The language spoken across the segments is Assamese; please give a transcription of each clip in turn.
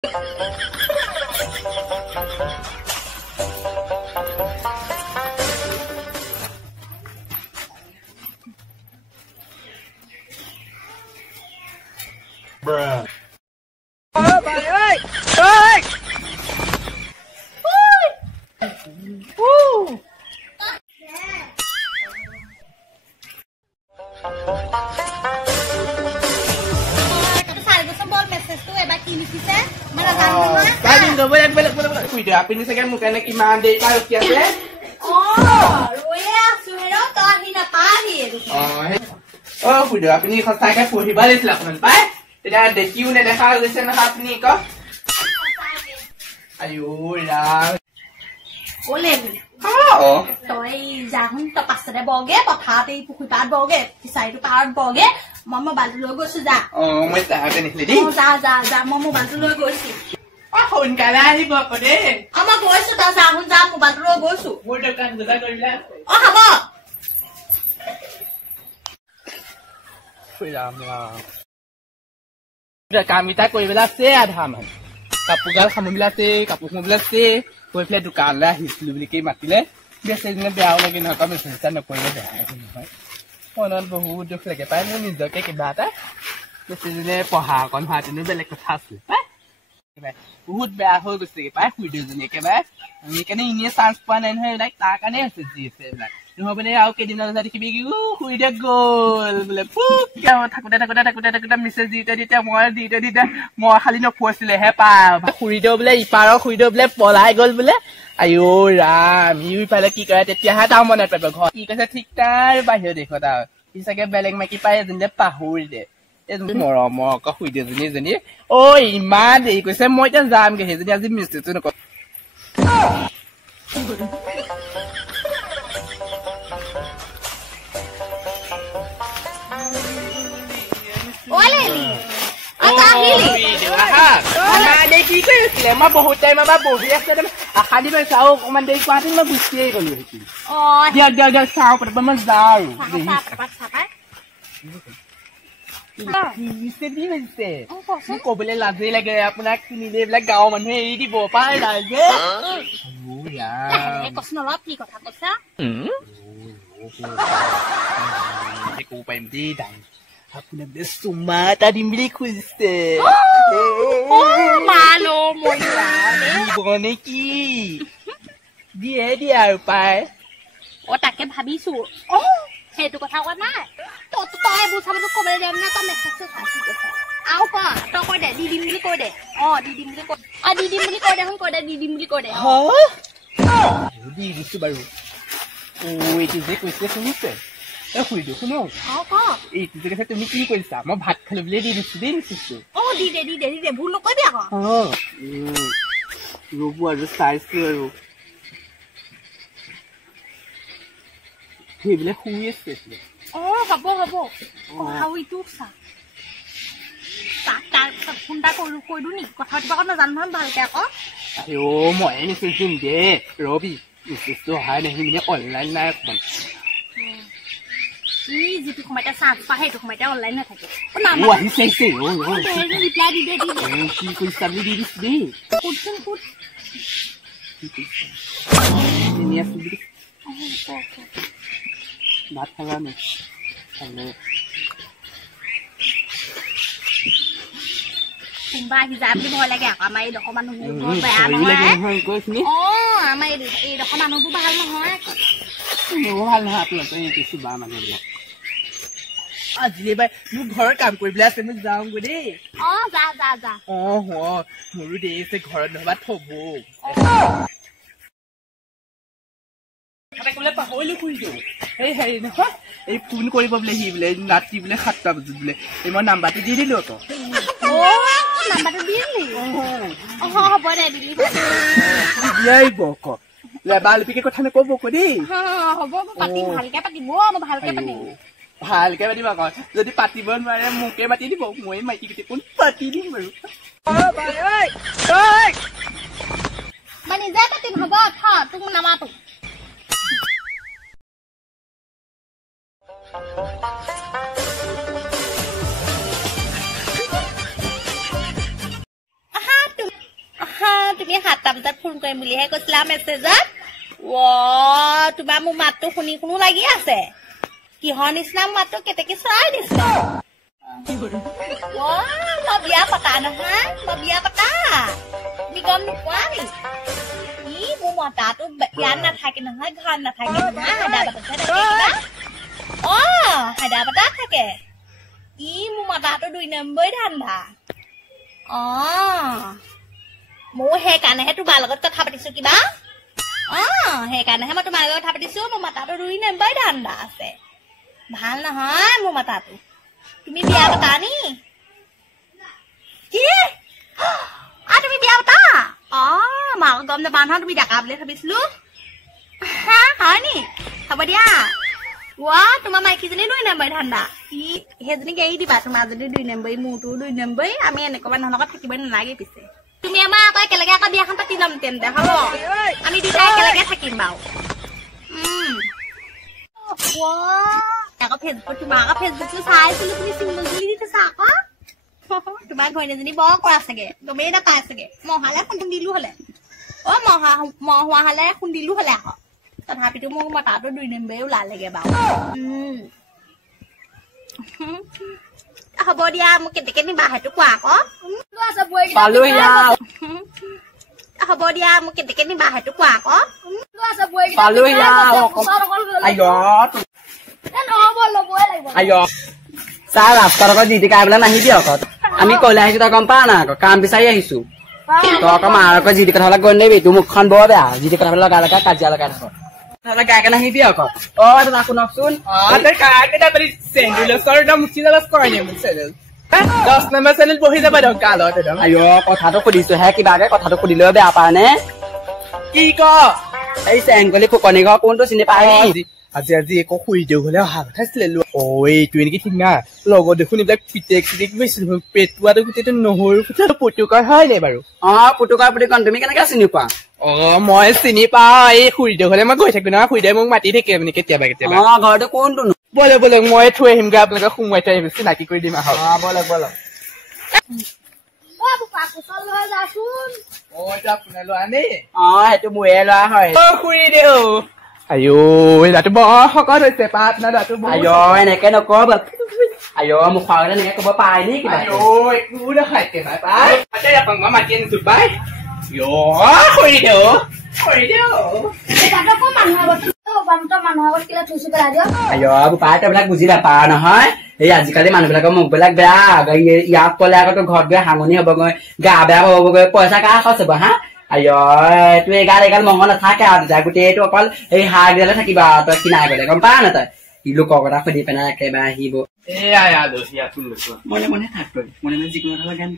Bruh. Bà ơi! Ơi! Kanin ka, balik. Uy, dapat ni sa mo ka na kimande tayo kaya. Uy, dapat ni ka sa ka puri balik lang man pa. Tidak ada kiu na nakal sa nahat ni ko. Ayun lang. Olen. Tôi rằng tập bát sẽ bỏ ghép, bỏ thả thì phụ bát bỏ ghép, thì xài tụi bát bỏ ghép, mama bán lôi gối sư ra. Mới ta cái này đi. Ra, mama bán lôi gối sư. Hôn cả la đi bọc đi. Ama gối sư ta ra, hôn ra, mama bán lôi gối sư. Mua được ăn người ta rồi lá. Hả bơ? Phải làm là. Udah kami tak kau belas se ada haman. Kapugal kamu belas se, kapuk belas se. Kau pilih dukaan lah, hislu beli ke mati le. Biasanya biar lagi nak kami selesai nak kau le dah. Orang bahu duk lagi, pai mu ni dah ke bata. Biasanya poha kon ha tu ni beli kertas le, pai. বহুত বেয়া হৈ গৈছে পাই শুই দুজনী একেবাৰে সেইকাৰণে ইনে চান্স পোৱা নাই নহয় লাইক তাৰ কাৰণে হৈছে যি আছে এইবিলাক নহ'বনে আৰু কেইদিনমান দেখিবি কি শুই দে গ'ল বোলে থাকোঁতে মেছেজ দিতে মই মই খালি নখুৱাইছিলেহে পাই শুই দিওঁ বোলে ইপাৰৰ শুই দিওঁ বোলে পলাই গ'ল বোলে আইঅ ৰাম ইফালে কি কৰে তেতিয়াহে তাৰ মনত পাব ঘৰ কি কৈছে ঠিক তাৰ বাহিৰৰ দেশত আৰু সি চাগে বেলেগ মাইকী পাই এজনীয়ে পাহৰি দে মৰমৰ আকৌ শুই দিয়ে এজনী ঐ ইমান দেৰি কৈছে মই এতিয়া যামগে সেইজনী আজি মিষ্টিটো নকওঁ কি কৰিছিলে মই বহুত টাইম আমাৰ বহি আছে আশা দি পাইছো আৰু অকমান দেৰি কোৱাহেঁতেন মই গুচিয়ে গলো দিয়ক চাওঁ পতাপত মই যাওঁ আৰু কবলৈ লাজেই লাগে আপোনাক কিনিলে এইবিলাক গাঁৱৰ মানুহে এৰি দিব পাই ৰাইজে ক'ব পাৰিম দেই দাম আপোনাক যে চুমা এটা দিম বুলি খুজিছে নে কি দিয়ে আৰু পাই তাকে ভাবিছো সেইটো কথা কোৱা নাই তই বুজাবতো ক'বলৈ যাম না তই মেছেজটো চাইছি কৈছে আৰু ক তই কৈ দে দি দিম বুলি কৈ দে দি দিম বুলি কৈ দে দি দিম বুলি কৈ দে দি দিছো বাৰু এইটো যে কৈছে শুনিছে শুই দিওঁ শুনো এইটো যে কৈছে তুমি কি কৰিছা মই ভাত খালো বুলিয়ে দি দিছো দেই নিশ্চিছো দি দে ভুল নকৰিবি আকৌ ৰ'ব আৰু চাইছো আৰু সেইবিলাক শুই আছে হ'ব কথাও ইটো তাৰপিছত ফোন এটা কৈ দিওঁ নি কথা পাতিব আকৌ নাজানো নহয় ভালকে আকৌ মই মেছেজ দিম দে ৰবি মেছেজটো অহাই নাহি মানে অনলাইন নাই অকণমান যিটো সময়তে চাঞ্চ পা সেইটো সময়তে অনলাইন নাথাকে আহিছে ৰিপ্লাই দি দে কি কৰিছা বুলি দি দিছো দেই সুধচোন সুধ ভাত খালা নে খালে কোনোবা আহি যায় বুলি ভয় লাগে আকৌ আমাৰ এইডোখৰ মানুহবোৰ বেয়া নহয় আমাৰ এইডোখৰ মানুহবোৰ ভাল নহয় ভাল নহয় আপোনালোকে চুবা মানুহবিলাক আজিলে বাই মোৰ ঘৰৰ কাম কৰিবলৈ আছে মই যাওঁগৈ দেই যা মোৰো দেৰি আছে ঘৰত নহবা থব পাহৰিলো শুই দিওঁ এই হেৰি নহয় এই ফোন কৰিব বোলে সি বোলে ৰাতি বোলে 7টা বজাত বোলে এই মই নাম্বাৰটো দি দিলো আকৌ নাম্বাৰটো দি দিলি হ'ব দে দিলি বালপিকে কথা নকব আকৌ দেই হ'ব ভালকে পাতিম আকৌ যদি পাতিব নোৱাৰে মোকে মাতি দিব মই মাইকী কেতিয়া কোন পাতি দিম বাৰু নিজে পাতিম হ'ব তোক নামাতো তুমি 7টা বজাত ফোন কৰিম বুলিহে কৈছিলা মেছেজত তোমাৰ মোৰ মাতটো শুনি শুনো লাগি আছে কিহৰ নিচিনা মাতটো কেতেকি চৰাই নিচিনা মই বিয়া পতা নহয় মই বিয়া পতা তুমি গম নোপোৱা নি মোৰ মতাটো ইয়াত নাথাকে নহয় ঘৰত নাথাকে নহয় হায়দৰাবাদতহে থাকে হায়দৰাবাদত থাকে মোৰ মতাটো 2 নম্বৰ ধান্দা মোৰ সেইকাৰণেহে তোমাৰ লগত কথা পাতিছো কিবা সেইকাৰণেহে মই তোমাৰ লগত কথা পাতিছো মোৰ মতাটো 2 নম্বৰ ধান্দা আছে ভাল নহয় মোৰ মতাটো তুমি বিয়া পতা নি কি তুমি বিয়া পতা মাক গম নাপাওঁ নহয় তুমি ডেকা বুলি ভাবিছিলো হয় নি হ'ব দিয়া তোমাৰ মাইকীজনী 2 নম্বৰ ধান্দা সেইজনীক এৰি দিবা তোমাৰ যদি 2 নম্বৰ মোৰতো 2 নম্বৰ আমি এনেকুৱা মানুহৰ লগত থাকিব নালাগে পিছে তুমি আমাৰ আকৌ একেলগে আকৌ বিয়াখন পাতি ল'ম তেন্তে হ'ব আমি দুটাই একেলগে থাকিম বাৰু আকৌ ফেচবুক তোমাৰ আকৌ ফেচবুকটো চাইছিলো তুমি চিম্বল বুলি দি থৈছা আকৌ তোমাৰ ঘৈণীজনী বৰ কৰা চাগে গমেই নাপায় চাগে মহালে খুন্দিলো হলে মহোৱা হলে খুন্দিলো হলে আকৌ তথাপিতো মোক মতাটো 2 নম্বৰে ওলালেগে বাৰু হ'ব দিয়া মোক কেনেকে নিবা সেইটো কোৱা আকৌ হ'ব দিয়া মোক কেনেকে নিবা সেইটো কোৱা আকৌ চাহ ৰাস্তাৰ লগত দি কাইবলৈ নাহিবি আকৌ আমি কলে আহিছো তই গম পা না আকৌ কাম বিচাৰি আহিছো তই আকৌ মাৰ আকৌ যি কথা গৈ নেবি তোৰ মুখখন বৰ বেয়া যি কথা লগাই লগাই কাজিয়া লগাই থাক গাই কেনে আহিবি আকৌ শুনকচোন 10 নম্বৰ চেনেল বহি যাবা দিয়ক গালত কথাটো সুধিছো হে কিবাকে কথাটো সুধিলেও বেয়া পায় নে কি ক এই চেংকলি ফুকনি ঘৰ কোনটো চিনি পাই আজি একো শুই দিওঁ হলে অহা কথা আছিলে এইটো এনেকে ঠিক না লগত দেখোন এইবিলাক পিতেক চিটেক বেছি পেটুৱাটো গোটেইটো নহৰু পুতুকাৰ হয় নে বাৰু পুতুকাৰ পুতুকন তুমি কেনেকে চিনি পোৱা মই চিনি পাওঁ এই খুৰীদেউ হলে মই গৈ থাকো নহয় খুৰীদেউ মোক মাতি থাকে মানে কেতিয়াবা কেতিয়াবা ঘৰটো কোনটো বলে মই থৈ আহিমগে আপোনালোকে সোমোৱাই থৈ আহিম চিনাকি কৰি দিম আহক বলক আপোনাৰ লোৱা নে সেইটো মোৰে লোৱা হয় খুৰীদেউ আইঅ দাঁটো বৰ শকত হৈছে পা আপোনাৰ দাঁটো এনেকে নকব মোক খোৱালে এনেকে কব পাই নি কিবা একো নাখায় পাই মাতি আনিছো পাই খুৰীদেউ পাই তইবিলাক বুজি নাপা নহয় এই আজিকালি মানুহবিলাকৰ মুখ বিলাক বেয়া ইয়াক কলে আকৌ ঘৰত গৈ হাঙনি হবগৈ গা বেয়া হবগৈ পইচা কাৰ খৰচ হব হা তুই এগাল মংগ নাথাকে আৰু গোটেইটো অকল এই হাঁহ গিডালে থাকিবা তই কিনাই গলে গম পা না তই লোকৰ কথা সুধি পেলাই একেবাৰে আহিব মনে মনে থাক তই মনে মনে যিকোনো কথা জ্ঞান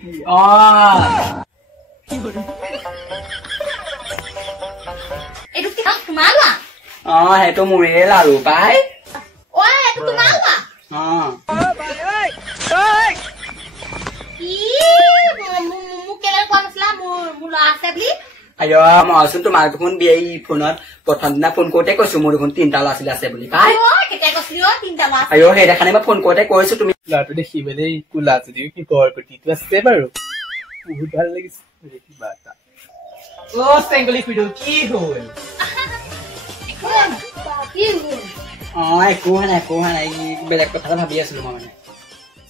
সেইটো মোৰে লাৰু পাই মইচোন তোমাৰ দেখোন এই ফোনত প্ৰথম দিনা ফোন কৰোতে কৈছো মোৰ দেখোন 3টা ল'ৰা ছোৱালী আছে বুলি পাই সেই দেখা নাই মই ফোন কৰোতে কৈছো তুমি ল'ৰাটো দেখি মেলি কোলা যদিও কি গড় গতিটো আছে বাৰু বহুত ভাল লাগিছে কিবা এটা চেংগলি খুৰীদেউ কি হ'ল একো হোৱা নাই বেলেগ কথা ভাবি আছিলো মই মানে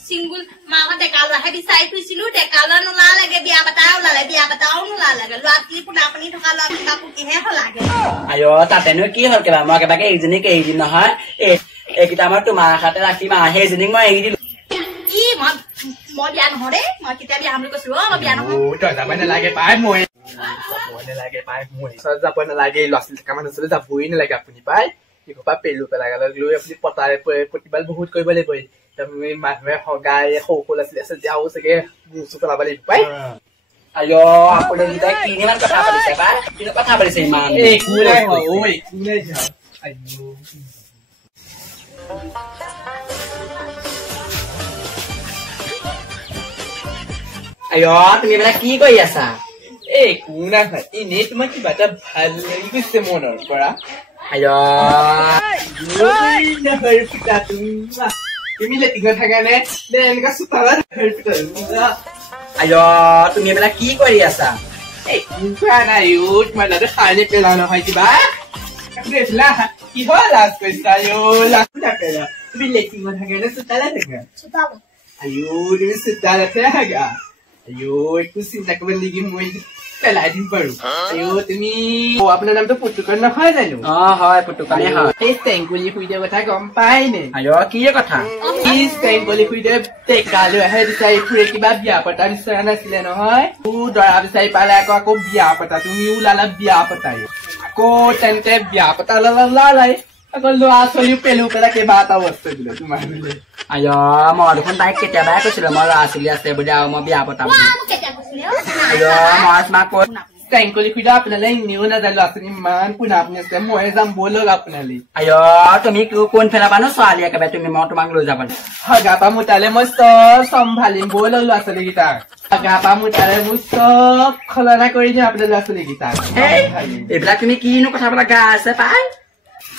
চিংগুল মামা ডেকা ল'ৰাহে বিচাৰি ফুৰিছিলো ডেকা ল'ৰা নোলালেগে বিয়া পাতাও ওলালে বিয়া পাতাও নোলালেগে ল'ৰাটি পোনা পানী থকা ল'ৰা পুকিহে হলাগে তাতেনো কি হ'ল কিবা মই একেবাৰে এইজনীক এৰি দিম নহয় এইকেইটা মই তোমাৰ আশাতে ৰাখিম সেইজনীক মই এৰি দিলো কি মই বিয়া নহয় দেই মই কেতিয়া বিয়া বুলি কৈছিলো মই বিয়া নহয় তই যাব নালাগে পাই মই যাব নালাগে ল'ৰা ছোৱালী থকা মানুহ ওচৰলৈ যাবই নালাগে আপুনি পাই এসোপা পেলু পেলাই লৈ আপুনি পতাই প্ৰতিপাল বহুত কৰিব লাগিব মানুহে সগাই সৰু সৰু ল'ৰা ছোৱালী আছে যাও চাগে মুচু পেলাব লাগিব পাই আপুনি কিমান কথা পাতিছে পাই কিনো কথা পাতিছে ইমান একো নাই তুমি মানে কি কৰি আছা একো নাই এনেই তোমাৰ কিবা এটা ভাল লাগি গৈছে মনৰ পৰা তুমি লেটিঙত থাকা নে এনেকা চোতালত তুমি এইবিলাক কি কৰি আছা খোৱা নাই তোমাৰ দাদা খাই নে পেলা নহয় কিবা দেখিলা কি হ'ল লাজ কৈছা লাজ নাপেলা তুমি লেকিঙত থাকে নে চোতালে থাকে তুমি চোতালতে থাকা একো চিন্তা কৰিব নেকি মই পেলাই দিম বাৰু তুমি আপোনাৰ নামটো পুতুকন নহয় জানো হয় পুতুকনে হয় এই টেংকুলি খুইদেৰ কথা গম পাই নে কি কথা টেংকুলি খুইদে টেকা লৈ আহে বিচাৰি ফুৰে কিবা বিয়া পতা নিচিনা নাছিলে নহয় দৰা বিচাৰি পালে আকৌ বিয়া পতা তুমি ওলালা বিয়া পতাই আকৌ তেন্তে বিয়া পতা ওলালাই আকৌ ল'ৰা ছোৱালীও পেলো পেলা কিবা এটা বস্তু দিলে তোমাৰ মই দেখোন তাইক কেতিয়াবাই কৈছিলো মই ল'ৰা ছোৱালী আছে বুলি আৰু মই বিয়া পতাম মই তোমাক কৈ টেংকুলি খুইদে আপোনালে এনেও নাজানো ল'ৰা ছোৱালী ইমান পোনা আপুনি আছে মই যাম ব'লক আপোনালে তুমি কোন ফেলাবা ন ছোৱালী একেবাৰে তুমি মই তোমাক লৈ যাবলৈ হগাপা মোতালে মই চব চম্ভালিম ব'লক ল'ৰা ছোৱালী কেইটাক হগাপা মোতালে মই চব খলনা কৰি দিম আপোনাৰ ল'ৰা ছোৱালী কেইটাক এইবিলাক তুমি কিনো কথাবিলাক গা আছে পাই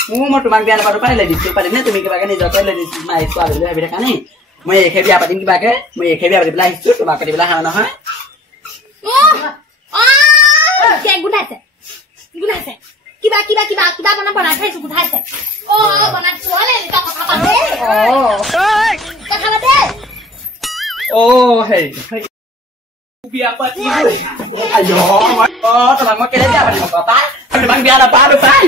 মই তোমাক বিয়া নাপাতো পাই লেডিছটো পাৰিম নে তুমি কিবাকে নিজকে লেডিছ আহিছো আৰু ভাবি থাকা নে মই এইখে বিয়া পাতিম কিবাকে মই এইখে বিয়া পাতি পেলাই আহিছো তোমাক পাতিবলৈ হাও নহয় গুণাইছে কিবা কিবা কিবা কিবা বনাই খাইছো গুধাইছে বনাইছো কথা পাতে বিয়া পাতি তোমাক মই কেলে বিয়া পাতিম পাই তোমাক বিয়া নাপাতো পাই